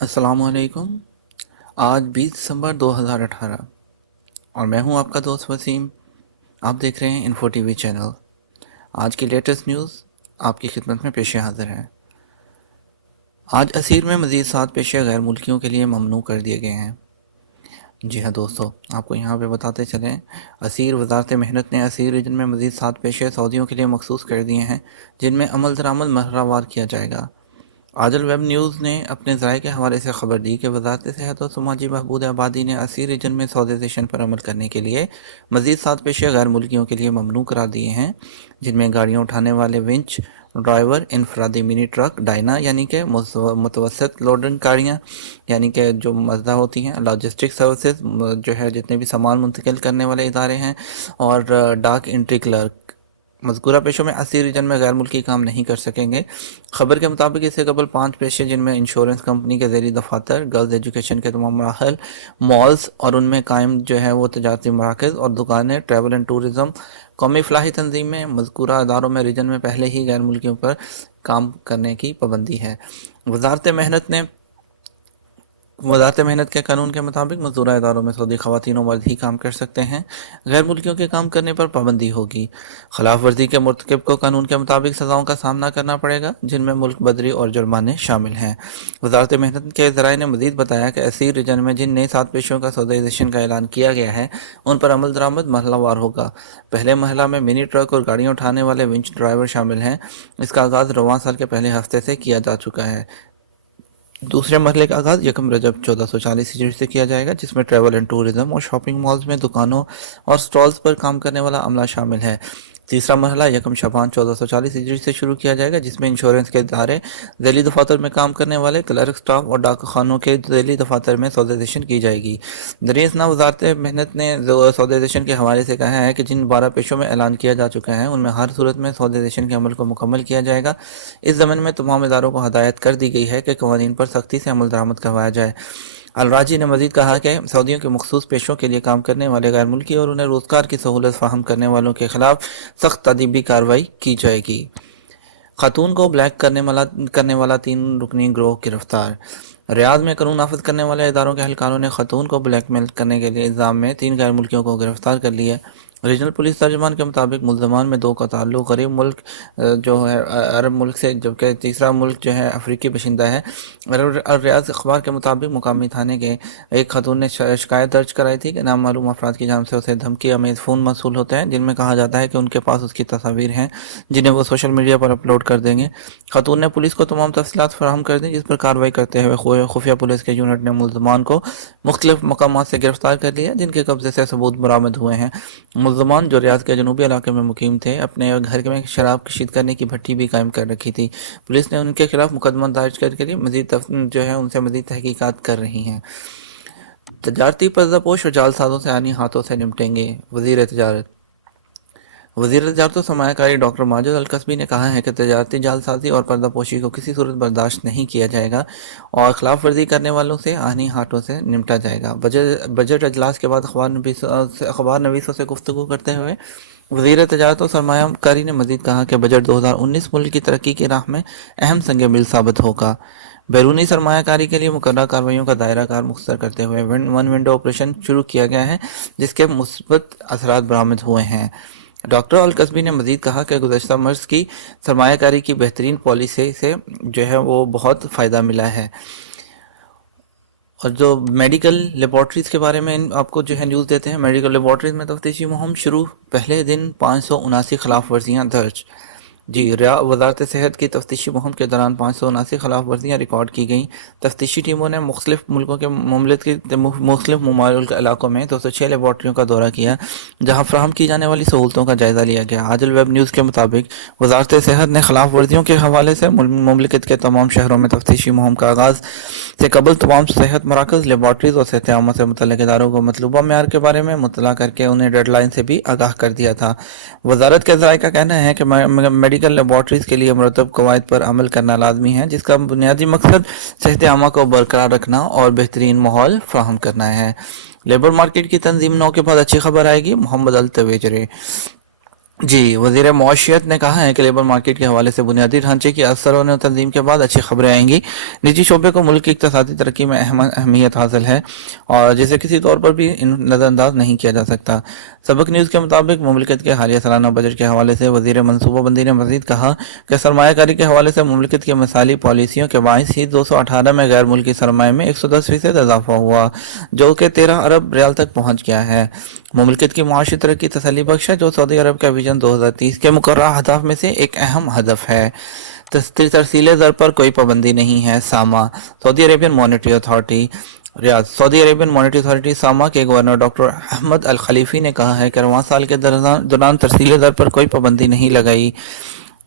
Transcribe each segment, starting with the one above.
السلام علیکم۔ آج 20 دسمبر 2018 اور میں ہوں آپ کا دوست وسیم۔ آپ دیکھ رہے ہیں انفو ٹی وی چینل۔ آج کی لیٹسٹ نیوز آپ کی خدمت میں پیش حاضر ہے۔ آج اسیر میں مزید 7 پیشے غیر ملکیوں کے لیے ممنوع کر دیے گئے ہیں۔ جی ہاں دوستو، آپ کو یہاں پہ بتاتے چلیں، وزارت محنت نے اسیر ریجن میں مزید 7 پیشے سعودیوں کے لیے مخصوص کر دیے ہیں، جن میں عمل درآمد مرحلہ وار کیا جائے گا۔ عادل ویب نیوز نے اپنے ذرائع کے حوالے سے خبر دی کہ وزارت صحت اور سماجی بہبود آبادی نے اسیر ریجن میں سعودائزیشن پر عمل کرنے کے لیے مزید 7 پیشے غیر ملکیوں کے لیے ممنوع قرار دیے ہیں، جن میں گاڑیاں اٹھانے والے ونچ ڈرائیور، انفرادی منی ٹرک، ڈائنا یعنی کہ متوسط لوڈنگ گاڑیاں یعنی کہ جو مزدہ ہوتی ہیں، لاجسٹک سروسز جو ہے جتنے بھی سامان منتقل کرنے والے ادارے ہیں، اور ڈاک انٹری کلرک۔ مذکورہ پیشوں میں اسیر ریجن میں غیر ملکی کام نہیں کر سکیں گے۔ خبر کے مطابق اس سے قبل 5 پیشے، جن میں انشورنس کمپنی کے ذیلی دفاتر، گرلز ایجوکیشن کے تمام مراحل، مالز اور ان میں قائم جو ہے وہ تجارتی مراکز اور دکانیں، ٹریول اینڈ ٹورزم، قومی فلاحی تنظیمیں، مذکورہ اداروں میں ریجن میں پہلے ہی غیر ملکیوں پر کام کرنے کی پابندی ہے۔ وزارت محنت کے قانون کے مطابق مذکورہ اداروں میں سعودی خواتین و مرد ہی کام کر سکتے ہیں، غیر ملکیوں کے کام کرنے پر پابندی ہوگی۔ خلاف ورزی کے مرتکب کو قانون کے مطابق سزاؤں کا سامنا کرنا پڑے گا، جن میں ملک بدری اور جرمانے شامل ہیں۔ وزارت محنت کے ذرائع نے مزید بتایا کہ اسیر ریجن میں جن نئے 7 پیشوں کا سعودائزیشن کا اعلان کیا گیا ہے، ان پر عمل درآمد مرحلہ وار ہوگا۔ پہلے مرحلہ میں منی ٹرک اور گاڑیاں اٹھانے والے ونچ ڈرائیور شامل ہیں۔ اس کا آغاز رواں سال کے پہلے ہفتے سے کیا جا چکا ہے۔ دوسرے مرحلے کا آغاز 1 رجب 1440 ہجری سے کیا جائے گا، جس میں ٹریول اینڈ ٹورزم اور شاپنگ مالز میں دکانوں اور سٹالز پر کام کرنے والا عملہ شامل ہے۔ تیسرا مرحلہ 1 شعبان 1440 ہجری سے شروع کیا جائے گا، جس میں انشورنس کے ادارے، ذیلی دفاتر میں کام کرنے والے کلرک سٹاف اور ڈاک خانوں کے ذیلی دفاتر میں سعودائزیشن کی جائے گی۔ دریں اثنا وزارت محنت نے سعودائزیشن کے حوالے سے کہا ہے کہ جن 12 پیشوں میں اعلان کیا جا چکا ہے، ان میں ہر صورت میں سعودائزیشن کے عمل کو مکمل کیا جائے گا۔ اس ضمن میں تمام اداروں کو ہدایت کر دی گئی ہے کہ قوانین پر سختی سے عمل درآمد کروایا جائے۔ الراجی نے مزید کہا کہ سعودیوں کے مخصوص پیشوں کے لیے کام کرنے والے غیر ملکی اور انہیں روزگار کی سہولت فراہم کرنے والوں کے خلاف سخت تادیبی کارروائی کی جائے گی۔ خاتون کو بلیک کرنے والا 3 رکنی گروہ گرفتار۔ ریاض میں قانون نافذ کرنے والے اداروں کے اہلکاروں نے خاتون کو بلیک میل کرنے کے الزام میں 3 غیر ملکیوں کو گرفتار کر لیا۔ ریجنل پولیس ترجمان کے مطابق ملزمان میں 2 کا تعلق غریب ملک جو ہے عرب ملک سے، جبکہ تیسرا ملک جو ہے افریقی باشندہ ہے۔ ریاض اخبار کے مطابق مقامی تھانے کے ایک خاتون نے شکایت درج کرائی تھی کہ نامعلوم افراد کی جانب سے اسے دھمکی آمیز فون موصول ہوتے ہیں، جن میں کہا جاتا ہے کہ ان کے پاس اس کی تصاویر ہیں جنہیں وہ سوشل میڈیا پر اپلوڈ کر دیں گے۔ خاتون نے پولیس کو تمام تفصیلات فراہم کر دیں، جس پر کارروائی کرتے ہوئے خفیہ پولیس کے یونٹ نے ملزمان کو مختلف مقامات سے گرفتار کر لیا، جن کے قبضے سے ثبوت برآمد ہوئے ہیں۔ ملزمان جو ریاض کے جنوبی علاقے میں مقیم تھے، اپنے گھر میں شراب کشید کرنے کی بھٹی بھی قائم کر رکھی تھی۔ پولیس نے ان کے خلاف مقدمہ درج کر کے ان سے مزید تحقیقات کر رہی ہیں۔ تجارتی پردہ پوش اور جعل سازوں سے آنی ہاتھوں سے نمٹیں گے، وزیر تجارت و سرمایہ کاری ڈاکٹر ماجد القصبی نے کہا ہے کہ تجارتی جعل سازی اور پردہ پوشی کو کسی صورت برداشت نہیں کیا جائے گا اور خلاف ورزی کرنے والوں سے آہنی ہاتھوں سے نمٹا جائے گا۔ بجٹ اجلاس کے بعد اخبار نویسوں سے گفتگو کرتے ہوئے وزیر تجارت و سرمایہ کاری نے مزید کہا کہ بجٹ 2019 ملک کی ترقی کی راہ میں اہم سنگ میل ثابت ہوگا۔ بیرونی سرمایہ کاری کے لیے مقررہ کارروائیوں کا دائرہ کار مختصر کرتے ہوئے ون ونڈو آپریشن شروع کیا گیا ہے، جس کے مثبت اثرات برآمد ہوئے ہیں۔ ڈاکٹر القصبی نے مزید کہا کہ گزشتہ مرض کی سرمایہ کاری کی بہترین پالیسی سے جو ہے وہ بہت فائدہ ملا ہے۔ اور جو میڈیکل لیبارٹریز کے بارے میں آپ کو جو ہے نیوز دیتے ہیں، میڈیکل لیبارٹریز میں تفتیشی مہم شروع، پہلے دن 579 خلاف ورزیاں درج۔ جی، وزارت صحت کی تفتیشی مہم کے دوران 579 خلاف ورزیاں ریکارڈ کی گئیں۔ تفتیشی ٹیموں نے مختلف ملکوں کے مختلف ممالک علاقوں میں 206 لیبارٹریوں کا دورہ کیا، جہاں فراہم کی جانے والی سہولتوں کا جائزہ لیا گیا۔ عادل ویب نیوز کے مطابق وزارت صحت نے خلاف ورزیوں کے حوالے سے مملکت کے تمام شہروں میں تفتیشی مہم کا آغاز سے قبل تمام صحت مراکز، لیبارٹریز اور صحت عامہ سے متعلق اداروں کو مطلوبہ معیار کے بارے میں مطلع کر کے انہیں ڈیڈ لائن سے بھی آگاہ کر دیا تھا۔ وزارت کے ذرائع کا کہنا ہے کہ میڈیکل لیبارٹریز کے لیے مرتب قواعد پر عمل کرنا لازمی ہے، جس کا بنیادی مقصد صحت عامہ کو برقرار رکھنا اور بہترین ماحول فراہم کرنا ہے۔ لیبر مارکیٹ کی تنظیم 9 کے بعد اچھی خبر آئے گی، محمد التویجری۔ جی وزیر معاشیت نے کہا ہے کہ لیبر مارکیٹ کے حوالے سے بنیادی ڈھانچے کی اثر و تنظیم کے بعد اچھی خبریں آئیں گی. نجی شعبے کو ملک کی اقتصادی ترقی میں اہمیت حاصل ہے اور جسے کسی طور پر بھی نظر انداز نہیں کیا جا سکتا. سبق نیوز کے مطابق مملکت کے حالیہ سالانہ بجٹ کے حوالے سے وزیر منصوبہ بندی نے مزید کہا کہ سرمایہ کاری کے حوالے سے مملکت کی مثالی پالیسیوں کے باعث ہی 218 میں غیر ملکی سرمایہ میں 110% اضافہ ہوا جو کہ 13 ارب ریال تک پہنچ گیا ہے. مملکت کی معاشی ترقی تسلی بخش ہے جو سعودی عرب کا ویژن 2030 کے مقررہ اہداف میں سے ایک اہم ہدف ہے. ترسیل زر پر کوئی پابندی نہیں ہے. ساما سعودی عربین مانیٹری اتھارٹی ریاض سعودی عربین مانیٹری اتھارٹی ساما کے گورنر ڈاکٹر احمد الخلیفی نے کہا ہے کہ رواں سال کے دوران ترسیل زر پر کوئی پابندی نہیں لگائی.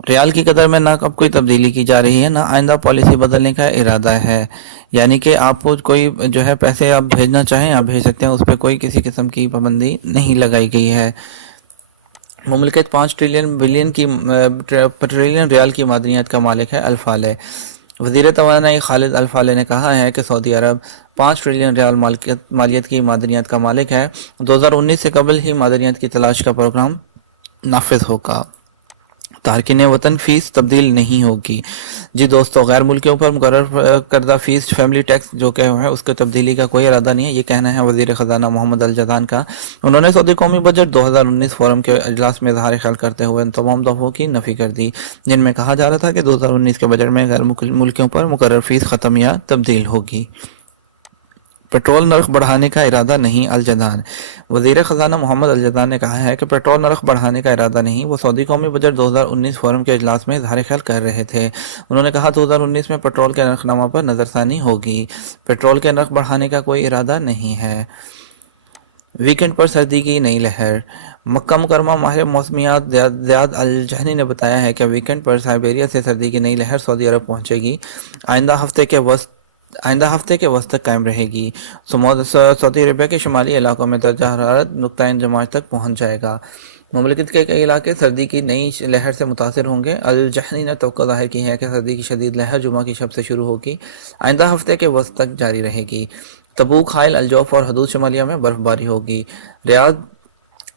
ریال کی قدر میں نہ اب کوئی تبدیلی کی جا رہی ہے نہ آئندہ پالیسی بدلنے کا ارادہ ہے. یعنی کہ آپ کو کوئی جو ہے پیسے آپ بھیجنا چاہیں آپ بھیج سکتے ہیں, اس پہ کوئی کسی قسم کی پابندی نہیں لگائی گئی ہے. مملکت 5 ٹریلین ریال کی معدنیات کا مالک ہے. الفالح وزیر توانائی خالد الفالح نے کہا ہے کہ سعودی عرب 5 ٹریلین ریال مالیت کی معدنیات کا مالک ہے. 2019 سے قبل ہی معدنیات کی تلاش کا پروگرام نافذ ہوگا. تارکین وطن فیس تبدیل نہیں ہوگی. جی دوستو, غیر ملکیوں پر مقرر کردہ فیس فیملی ٹیکس جو کہ ہے اس کے تبدیلی کا کوئی ارادہ نہیں ہے, یہ کہنا ہے وزیر خزانہ محمد الجدان کا. انہوں نے سعودی قومی بجٹ 2019 فورم کے اجلاس میں اظہار خیال کرتے ہوئے ان تمام دعووں کی نفی کر دی جن میں کہا جا رہا تھا کہ 2019 کے بجٹ میں غیر ملکیوں پر مقرر فیس ختم یا تبدیل ہوگی. پیٹرول نرخ بڑھانے کا ارادہ نہیں. الجدان وزیر خزانہ محمد الجدان نے کہا ہے کہ پیٹرول نرخ بڑھانے کا ارادہ نہیں. وہ سعودی قومی بجٹ 2019 فورم کے اجلاس میں اظہار خیال کر رہے تھے. انہوں نے کہا 2019 میں پیٹرول کے نرخ نامہ پر نظر ثانی ہوگی. پیٹرول کے نرخ بڑھانے کا کوئی ارادہ نہیں ہے. ویکنڈ پر سردی کی نئی لہر. مکہ مکرمہ ماہر موسمیات زیاد الجہنی نے بتایا ہے کہ ویکنڈ پر سائبیریا سے سردی کی نئی لہر سعودی عرب پہنچے گی. آئندہ ہفتے کے وسط تک قائم رہے گی. سعودی عربیہ کے شمالی علاقوں میں درجہ حرارت نقطہ انجماج تک پہنچ جائے گا. مملکت کے کئی علاقے سردی کی نئی لہر سے متاثر ہوں گے. الجہنی نے توقع ظاہر کی ہے کہ سردی کی شدید لہر جمعہ کی شب سے شروع ہوگی, آئندہ ہفتے کے وسط تک جاری رہے گی. تبوک, حائل, الجوف اور حدود شمالیہ میں برف باری ہوگی. ریاض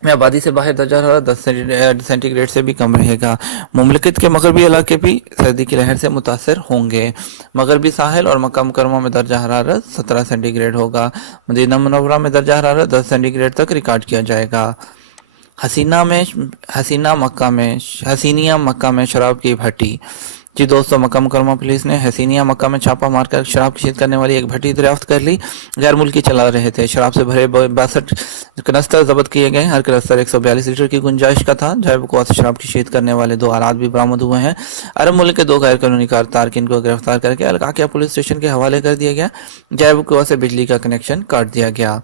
میں آبادی سے باہر درجہ حرارت 10 سینٹی گریڈ سے بھی کم رہے گا. مملکت کے مغربی علاقے بھی سردی کی لہر سے متاثر ہوں گے. مغربی ساحل اور مکہ مکرمہ میں درجہ حرارت 17 سینٹی گریڈ ہوگا. مدینہ منورہ میں درجہ حرارت 10 سینٹی گریڈ تک ریکارڈ کیا جائے گا. حسینہ مکہ میں شراب کی بھٹی. جی دوستو, مکہ مکرمہ پولیس نے حسینیہ مکہ میں چھاپہ مار کر شراب کی شیل کرنے والی ایک بھٹی دریافت کر لی. غیر ملکی چلا رہے تھے. شراب سے بھرے 62 کنستر ضبط کیے گئے. ہر کنستر 142 لیٹر کی گنجائش کا تھا. جائے بکواس شراب کی شیل کرنے والے 2 آلات بھی برآمد ہوئے ہیں. عرب ملک کے 2 غیر قانونی تارکین کو گرفتار کر کے القاقیہ پولیس اسٹیشن کے حوالے کر دیا گیا. جائے بکواس سے بجلی کا کنیکشن کاٹ دیا گیا.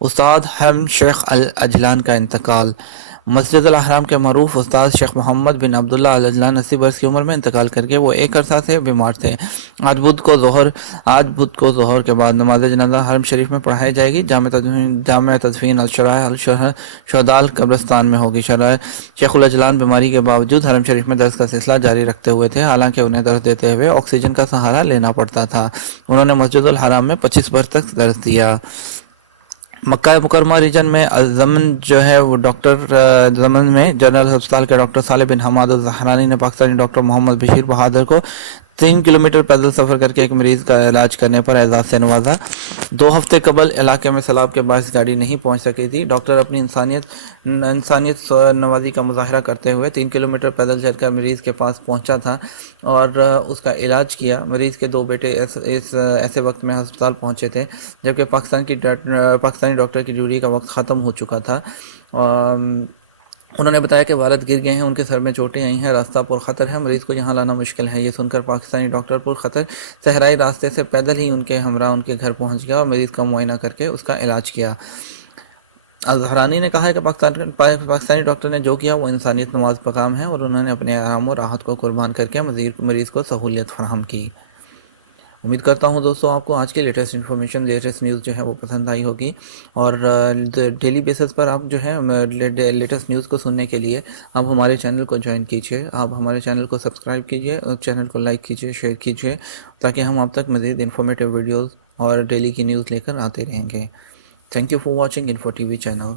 استاد حرم شیخ العجلان کا انتقال. مسجد الاحرام کے معروف استاد شیخ محمد بن عبداللہ العجلان 80 برس کی عمر میں انتقال کر کے وہ ایک عرصہ سے بیمار تھے. آج بدھ کو ظہر کے بعد نماز جنازہ حرم شریف میں پڑھائی جائے گی. جامع تدفین الشرائع الشہداء قبرستان میں ہوگی. شیخ العجلان بیماری کے باوجود حرم شریف میں درس کا سلسلہ جاری رکھتے ہوئے تھے, حالانکہ انہیں درس دیتے ہوئے آکسیجن کا سہارا لینا پڑتا تھا. انہوں نے مسجد الحرام میں 25 برس تک درس دیا. مکہ مکرمہ ریجن میں ضمن جو ہے وہ ضمن میں جنرل ہسپتال کے ڈاکٹر صالح بن حماد الزہرانی نے پاکستانی ڈاکٹر محمد بشیر بہادر کو 3 کلومیٹر پیدل سفر کر کے ایک مریض کا علاج کرنے پر اعزاز سے نوازا. 2 ہفتے قبل علاقے میں سیلاب کے باعث گاڑی نہیں پہنچ سکی تھی. ڈاکٹر اپنی انسانیت نوازی کا مظاہرہ کرتے ہوئے 3 کلومیٹر پیدل چل کر مریض کے پاس پہنچا تھا اور اس کا علاج کیا. مریض کے 2 بیٹے ایسے وقت میں ہسپتال پہنچے تھے جبکہ پاکستانی ڈاکٹر کی ڈیوٹی کا وقت ختم ہو چکا تھا. انہوں نے بتایا کہ والد گر گئے ہیں, ان کے سر میں چوٹیں آئی ہیں, راستہ پر خطر ہے, مریض کو یہاں لانا مشکل ہے. یہ سن کر پاکستانی ڈاکٹر پر خطر صحرائی راستے سے پیدل ہی ان کے ہمراہ ان کے گھر پہنچ گیا اور مریض کا معائنہ کر کے اس کا علاج کیا. الزہرانی نے کہا ہے کہ پاکستانی ڈاکٹر نے جو کیا وہ انسانیت نواز پیغام ہے اور انہوں نے اپنے آرام و راحت کو قربان کر کے مریض کو سہولیت فراہم کی. امید کرتا ہوں دوستو آپ کو آج کی لیٹسٹ انفارمیشن لیٹسٹ نیوز جو ہے وہ پسند آئی ہوگی اور ڈیلی بیسس پر آپ جو ہے لیٹسٹ نیوز کو سننے کے لیے آپ ہمارے چینل کو جوائن کیجئے. آپ ہمارے چینل کو سبسکرائب کیجئے اور چینل کو لائک کیجئے, شیئر کیجئے تاکہ ہم آپ تک مزید انفارمیٹیو ویڈیوز اور ڈیلی کی نیوز لے کر آتے رہیں گے. Thank you for watching info T V channel.